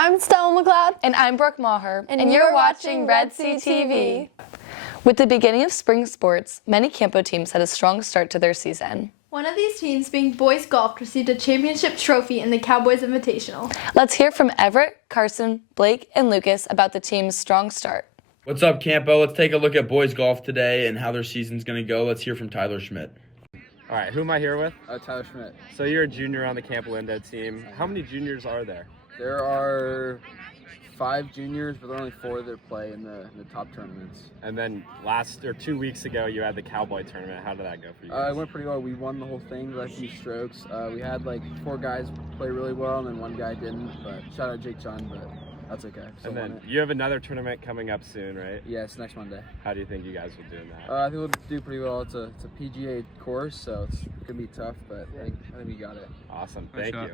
I'm Stella McLeod. And I'm Brooke Maher. And you're watching Red Sea TV. With the beginning of spring sports, many Campo teams had a strong start to their season. One of these teams, being boys golf, received a championship trophy in the Cowboys Invitational. Let's hear from Everett, Carson, Blake, and Lucas about the team's strong start. What's up, Campo? Let's take a look at boys golf today and how their season's going to go. Let's hear from Tyler Schmidt. All right, who am I here with? Tyler Schmidt. So you're a junior on the Campo Indo team. How many juniors are there? There are 5 juniors, but there are only 4 that play in the top tournaments. And then 2 weeks ago, you had the Cowboy tournament. How did that go for you guys? It went pretty well. We won the whole thing by a few strokes. We had like 4 guys play really well, and then 1 guy didn't. But shout out Jake John, but that's okay. And then you have another tournament coming up soon, right? Yes, next Monday. How do you think you guys will do in that? I think we'll do pretty well. It's a PGA course, so it's gonna be tough, but I think we got it. Awesome, thank you.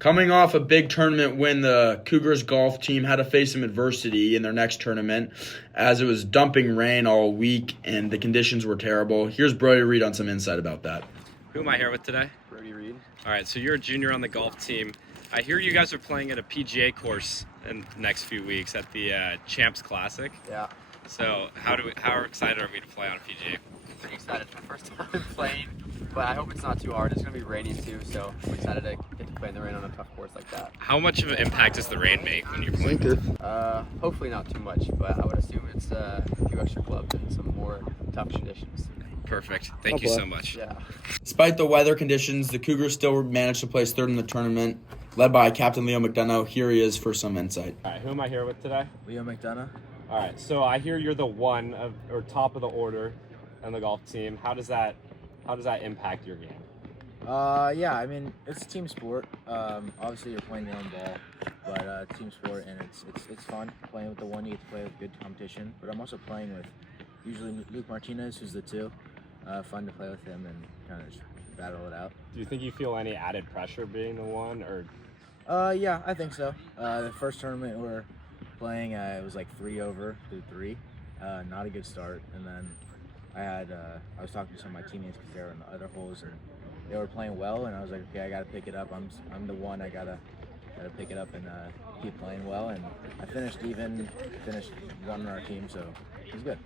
Coming off a big tournament win, the Cougars golf team had to face some adversity in their next tournament as it was dumping rain all week and the conditions were terrible. Here's Brody Reed on some insight about that. Who am I here with today? Brody Reed. All right, so you're a junior on the golf team. I hear you guys are playing at a PGA course in the next few weeks at the Champs Classic. Yeah. So how excited are we to play on a PGA? Pretty excited. It's my first time playing, but I hope it's not too hard. It's going to be rainy too, so I'm excited to get to play in the rain on a tough course like that. How much of an impact does the rain make when you're playing? Hopefully not too much, but I would assume it's a few extra clubs and some more tough conditions. Perfect. Thank you so much. Yeah. Despite the weather conditions, the Cougars still managed to place third in the tournament, led by Captain Leo McDonough. Here he is for some insight. All right, who am I here with today? Leo McDonough. All right, so I hear you're the top of the order on the golf team. How does that impact your game? Yeah, I mean, it's a team sport. Obviously you're playing your own ball, but team sport, and it's fun playing with the one. You get to play with good competition, but I'm also playing with usually Luke Martinez, who's the 2. Fun to play with him and kind of just battle it out. Do you think you feel any added pressure being the 1, or? Yeah, I think so. The first tournament we're playing, it was like 3 over through 3. Not a good start, and then I was talking to some of my teammates because they were in the other holes and they were playing well, and I was like, okay, I got to pick it up. I'm the one. I gotta pick it up and keep playing well. And I finished 1 on our team, so it was good.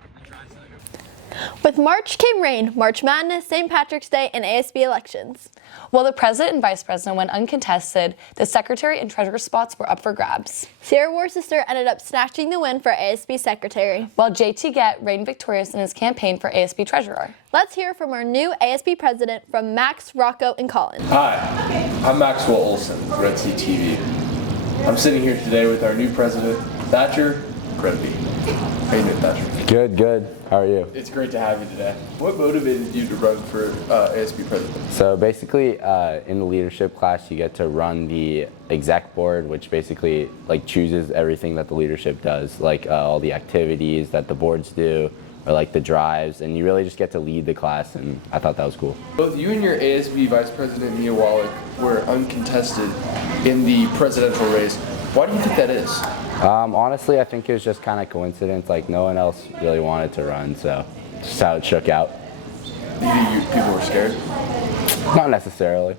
With March came rain, March Madness, St. Patrick's Day, and ASB elections. While the president and vice president went uncontested, the secretary and treasurer spots were up for grabs. Sierra Worcester ended up snatching the win for ASB secretary, while JT Gett reigned victorious in his campaign for ASB treasurer. Let's hear from our new ASB president from Max, Rocco, and Colin. Hi, I'm Maxwell Olson, Red Sea TV. I'm sitting here today with our new president, Thatcher Grenby. How you doing, Thatcher? Good. How are you? It's great to have you today. What motivated you to run for ASB president? So basically, in the leadership class, you get to run the exec board, which basically chooses everything that the leadership does, all the activities that the boards do, or the drives, and you really just get to lead the class, and I thought that was cool. Both you and your ASB vice president, Mia Wallach, were uncontested in the presidential race. Why do you think that is? Honestly, I think it was just kind of coincidence. No one else really wanted to run, so just how it shook out. You think people were scared? Not necessarily.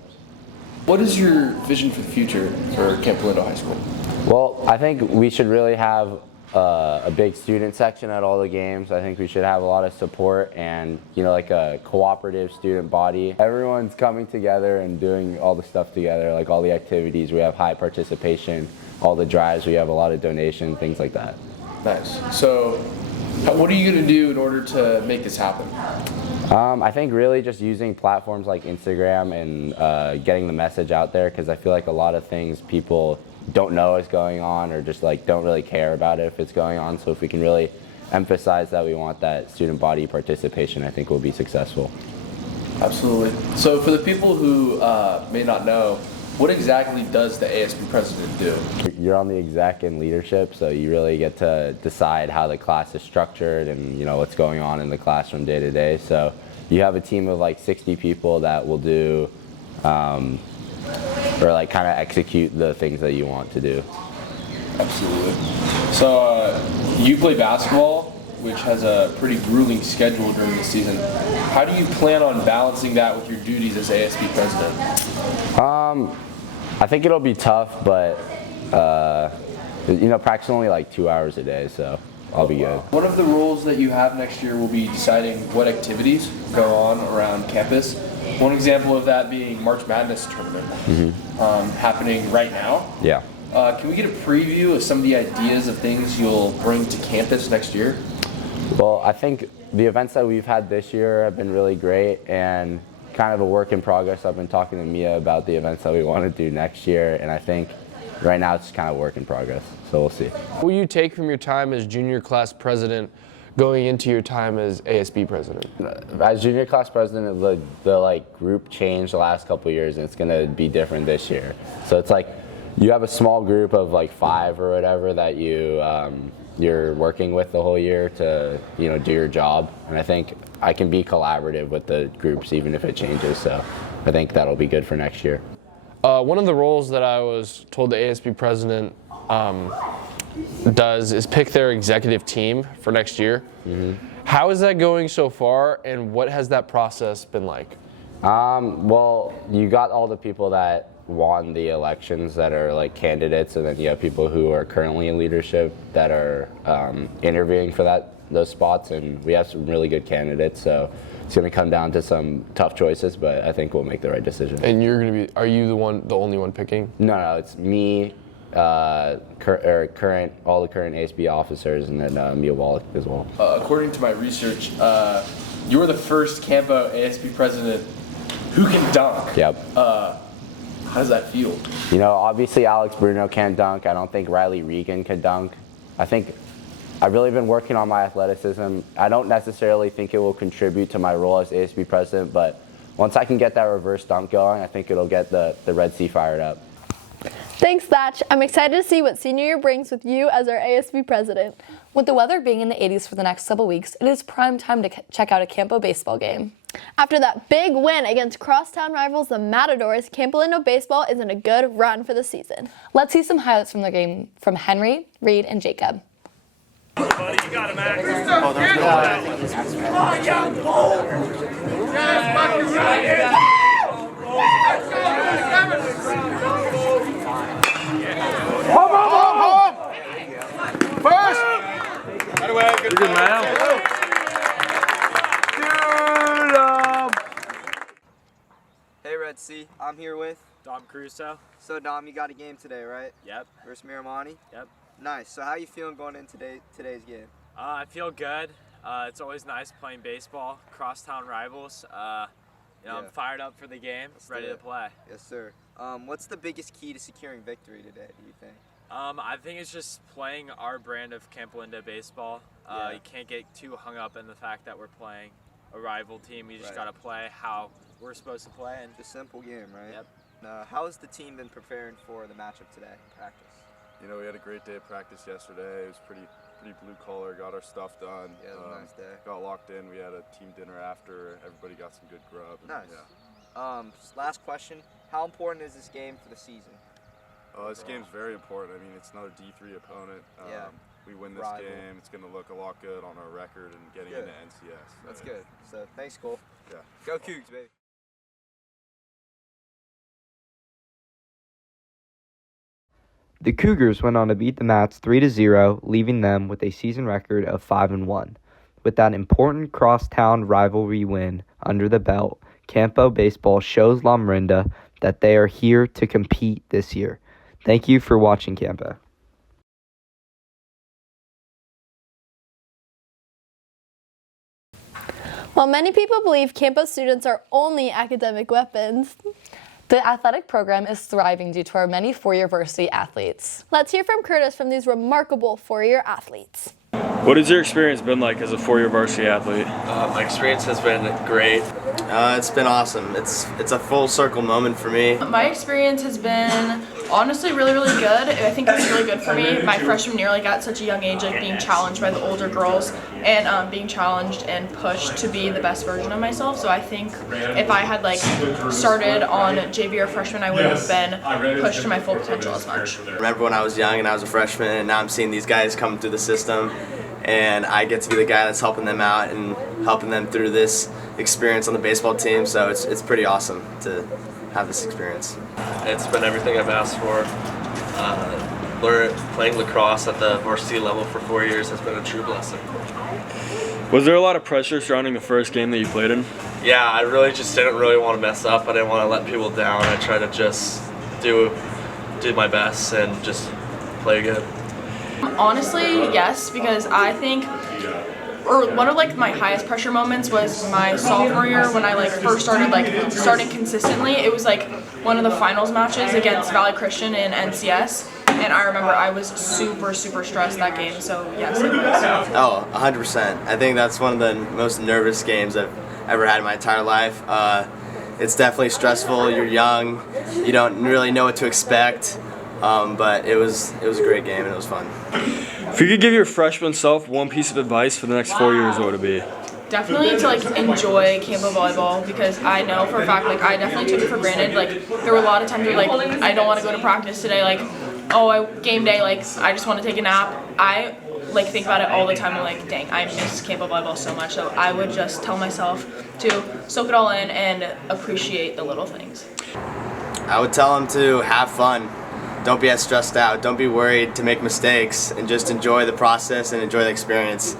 What is your vision for the future for Campo Convos High School? Well, I think we should really have a big student section at all the games. I think we should have a lot of support and, a cooperative student body. Everyone's coming together and doing all the stuff together, all the activities. We have high participation. All the drives, we have a lot of donations, things like that. Nice. So, what are you going to do in order to make this happen? I think really just using platforms like Instagram and getting the message out there, because I feel like a lot of things people don't know is going on, or just don't really care about it if it's going on. So if we can really emphasize that we want that student body participation, I think we'll be successful. Absolutely. So for the people who may not know, what exactly does the ASB president do? You're on the exec and leadership, so you really get to decide how the class is structured and what's going on in the class from day to day. So you have a team of 60 people that will do or kind of execute the things that you want to do. Absolutely. So you play basketball, which has a pretty grueling schedule during the season. How do you plan on balancing that with your duties as ASB president? I think it'll be tough, but Practice only like 2 hours a day, so I'll be good. One of the roles that you have next year will be deciding what activities go on around campus. One example of that being March Madness tournament happening right now. Yeah. Can we get a preview of some of the ideas of things you'll bring to campus next year? Well, I think the events that we've had this year have been really great and kind of a work in progress. I've been talking to Mia about the events that we want to do next year, and I think right now it's kind of work in progress, so we'll see. What will you take from your time as junior class president going into your time as ASB president? As junior class president, the group changed the last couple of years, and it's going to be different this year. So it's like you have a small group of 5 or whatever that you're working with the whole year to do your job, and I think I can be collaborative with the groups even if it changes. So I think that'll be good for next year. One of the roles that I was told the ASB president does is pick their executive team for next year. How is that going so far, and what has that process been like? Well, you got all the people that won the elections that are candidates, and then you have people who are currently in leadership that are interviewing for those spots, and we have some really good candidates, so it's going to come down to some tough choices, but I think we'll make the right decision. And are you the only one picking? No, it's me, all the current ASB officers, and then Mia Wallach as well. According to my research, you were the first Campo ASB president who can dunk. Yep. How does that feel? Obviously Alex Bruno can't dunk. I don't think Riley Regan can dunk. I think I've really been working on my athleticism. I don't necessarily think it will contribute to my role as ASB president, but once I can get that reverse dunk going, I think it'll get the Red Sea fired up. Thanks, Thatch. I'm excited to see what senior year brings with you as our ASB president. With the weather being in the 80s for the next couple weeks, it is prime time to check out a Campo baseball game. After that big win against crosstown rivals the Matadors, Campo Lindo baseball is in a good run for the season. Let's see some highlights from the game from Henry, Reed, and Jacob. Buddy, you got him, Max. First! Right away, good man. Hey Red Sea, I'm here with Dom Crusoe. So Dom, you got a game today, right? Yep. Versus Miramonte? Yep. Nice. So how you feeling going into today's game? I feel good. It's always nice playing baseball, crosstown rivals. I'm fired up for the game, ready to play. Yes, sir. What's the biggest key to securing victory today, do you think? I think it's just playing our brand of Campo Lindo baseball. You can't get too hung up in the fact that we're playing a rival team. You just got to play how we're supposed to play. And it's a simple game, right? Yep. How has the team been preparing for the matchup today in practice? We had a great day of practice yesterday. It was pretty blue collar. Got our stuff done. Yeah, it was a nice day. Got locked in. We had a team dinner after. Everybody got some good grub. Nice. Last question: how important is this game for the season? This game's very important. I mean, it's another D3 opponent. We win this game, it's going to look a lot good on our record and getting into NCS. That's good. So thanks, Cole. Yeah. Go Cougs, baby. The Cougars went on to beat the Mats 3-0, leaving them with a season record of 5-1. With that important crosstown rivalry win under the belt, Campo Baseball shows La Mirinda that they are here to compete this year. Thank you for watching Campo. While many people believe Campo students are only academic weapons, the athletic program is thriving due to our many four-year varsity athletes. Let's hear from Kurtis from these remarkable four-year athletes. What has your experience been like as a four-year varsity athlete? My experience has been great. It's been awesome. It's a full circle moment for me. My experience has been honestly really good. I think it's really good for me. My freshman year, at such a young age, being challenged by the older girls and being challenged and pushed to be the best version of myself. So I think if I had started on JV or freshman, I wouldn't have been pushed to my full potential as much. I remember when I was young and I was a freshman, and now I'm seeing these guys come through the system, and I get to be the guy that's helping them out and helping them through this experience on the baseball team. So it's pretty awesome to have this experience. It's been everything I've asked for. playing lacrosse at the varsity level for 4 years has been a true blessing. Was there a lot of pressure surrounding the first game that you played in? Yeah, I really just didn't really want to mess up. I didn't want to let people down. I tried to just do my best and just play good. Honestly, yes, because I think, or one of like my highest pressure moments was my sophomore year when I like first started consistently. It was like one of the finals matches against Valley Christian in NCS, and I remember I was super stressed that game. So yes, it was. Oh, 100%. I think that's one of the most nervous games I've ever had in my entire life. It's definitely stressful. You're young. You don't really know what to expect. But it was a great game and it was fun. If you could give your freshman self one piece of advice for the next 4 years, what would it be? Definitely to like enjoy Campo volleyball, because I know for a fact like I definitely took it for granted. Like there were a lot of times where like I don't want to go to practice today. Like game day. Like I just want to take a nap. I like think about it all the time. I'm like, dang, I miss Campo volleyball so much. So I would just tell myself to soak it all in and appreciate the little things. I would tell them to have fun. Don't be as stressed out. Don't be worried to make mistakes, and just enjoy the process and enjoy the experience.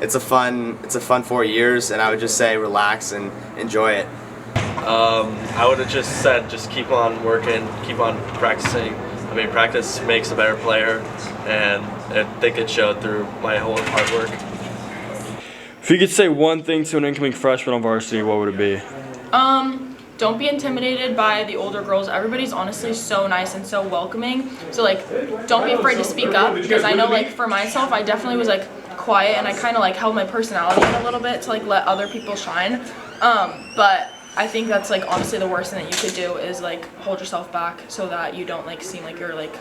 It's a fun 4 years, and I would just say relax and enjoy it. I would have just said just keep on working, keep on practicing. I mean, practice makes a better player, and I think it showed through my whole hard work. If you could say one thing to an incoming freshman on varsity, what would it be? Don't be intimidated by the older girls. Everybody's honestly so nice and so welcoming. So like, don't be afraid to speak up, because I know like for myself, I definitely was like quiet and I kind of like held my personality in a little bit to like let other people shine. But I think that's like honestly the worst thing that you could do is like hold yourself back so that you don't like seem like you're like,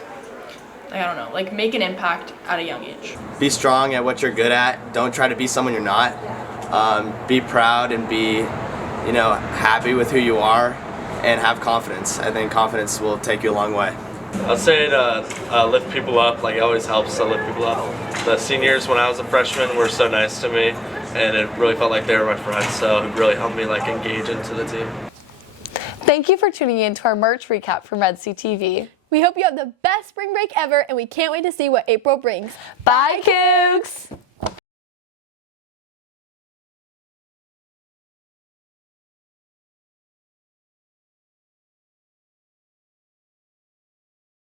I don't know, like make an impact at a young age. Be strong at what you're good at. Don't try to be someone you're not. Be proud and be happy with who you are, and have confidence. I think confidence will take you a long way. I'd say to lift people up. Like it always helps to lift people up. The seniors when I was a freshman were so nice to me, and it really felt like they were my friends, so it really helped me like engage into the team. Thank you for tuning in to our March recap from Red Sea TV. We hope you have the best spring break ever, and we can't wait to see what April brings. Bye, Cougs!